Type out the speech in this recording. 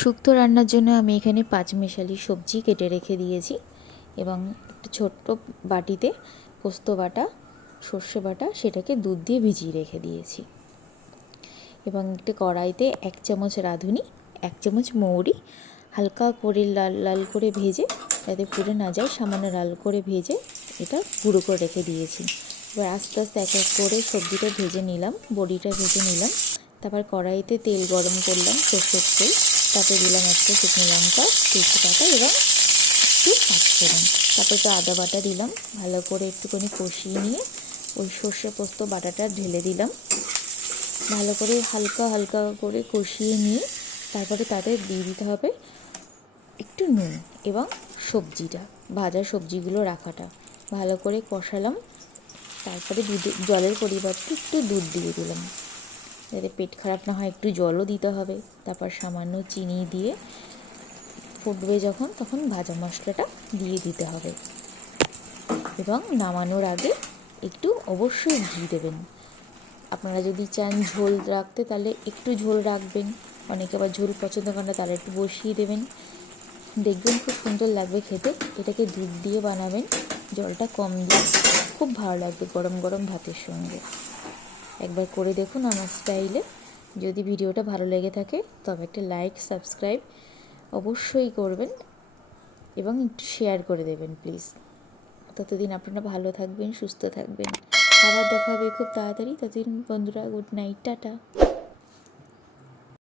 শুক্তো রান্নার জন্য আমি এখানে পাঁচমেশালি সবজি কেটে রেখে দিয়েছি এবং একটা ছোট্ট বাটিতে পোস্ত বাটা, সর্ষে বাটা সেটাকে দুধ দিয়ে ভিজিয়ে রেখে দিয়েছি এবং একটা কড়াইতে 1 চামচ রাঁধুনি, 1 চামচ মৌরি হালকা করে লাল লাল করে ভেজে, যাতে পুড়ে না যায় সামান্য লাল করে ভেজে এটা গুঁড়ো করে রেখে দিয়েছি। এবার আস্তে আস্তে এক এক করে সবজিটা ভেজে নিলাম, বড়িটা ভেজে নিলাম। তারপর কড়াইতে তেল গরম করলাম, সর্ষের তেল, তাতে দিলাম একটা শুকনো লঙ্কা, তেজপাতা এবং একটু পাঁচফোড়ন। তারপর একটু আদা বাটা দিলাম, ভালো করে একটুখানি কষিয়ে নিয়ে ওই সর্ষে পোস্ত বাটাটা ঢেলে দিলাম। ভালো করে হালকা হালকা করে কষিয়ে নিয়ে তারপরে তাতে দিয়ে দিতে হবে একটু নুন এবং সবজিটা, ভাজা সবজিগুলো রাখাটা ভালো করে কষালাম। তারপরে জলের পরিবর্তে একটু দুধ দিয়ে দিলাম, যাতে পেট খারাপ না হয়। একটু জলও দিতে হবে। তারপর সামান্য চিনি দিয়ে ফুটবে যখন, তখন ভাজা মশলাটা দিয়ে দিতে হবে এবং নামানোর আগে একটু অবশ্যই ঘি দেবেন। আপনারা যদি চান ঝোল রাখতে তাহলে একটু ঝোল রাখবেন, অনেকে আবার ঝোল পছন্দ করেন না, তারা একটু বসিয়ে দেবেন। দেখবেন খুব সুন্দর লাগবে খেতে। এটাকে দুধ দিয়ে বানাবেন, জলটা কম দিয়ে, খুব ভালো লাগবে গরম গরম ভাতের সঙ্গে। একবার করে দেখুন আমার স্টাইলে। যদি ভিডিওটা ভালো লেগে থাকে তবে একটা লাইক, সাবস্ক্রাইব অবশ্যই করবেন এবং একটু শেয়ার করে দেবেন প্লিজ। ততদিন আপনারা ভালো থাকবেন, সুস্থ থাকবেন। আবার দেখা হবে খুব তাড়াতাড়ি। ততদিন বন্ধুরা, গুড নাইট, টাটা।